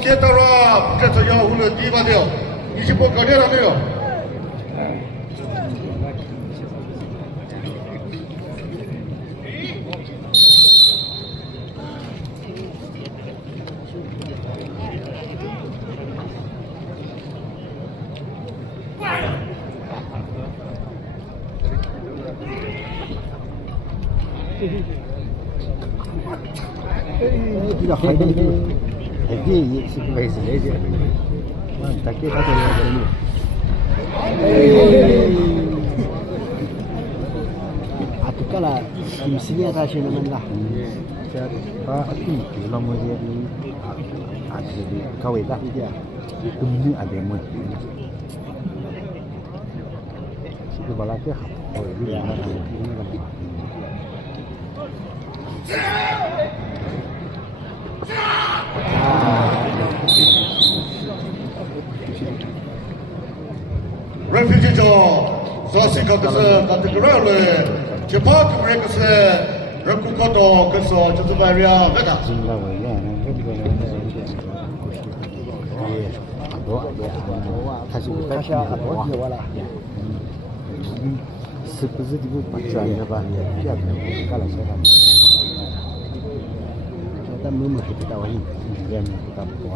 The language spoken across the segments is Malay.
接到了，这次要为了第八条，你是不搞定了没有？比较海边的，海边也是不会是那些，大概他都要这里。Atu kala kimsinya ta shi naman lah. Pa ati lo mo je ni ati kawai lah dia. Kumni ada mo. Situ balaknya oh ini refugee 者，说是个是个这个人嘞，就怕个人个是人口高多，个说就是外面没的。是不是这个不专业吧？也这样干了些啥？咱们没知道而已，也没知道不多。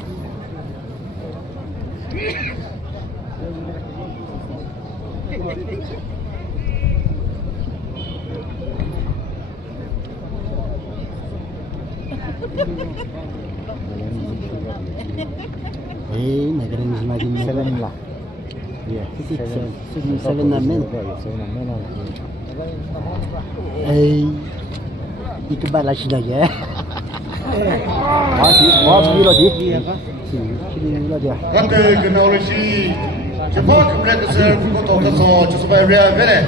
Negara ni semakin seven lah. Ya, seven namen. Iqbal lagi ya. Wah, lagi. Sini lagi. Nanti kenal lagi. Cepat kemudian ke sana, kau tahu ke sana, cuba beri apa ni?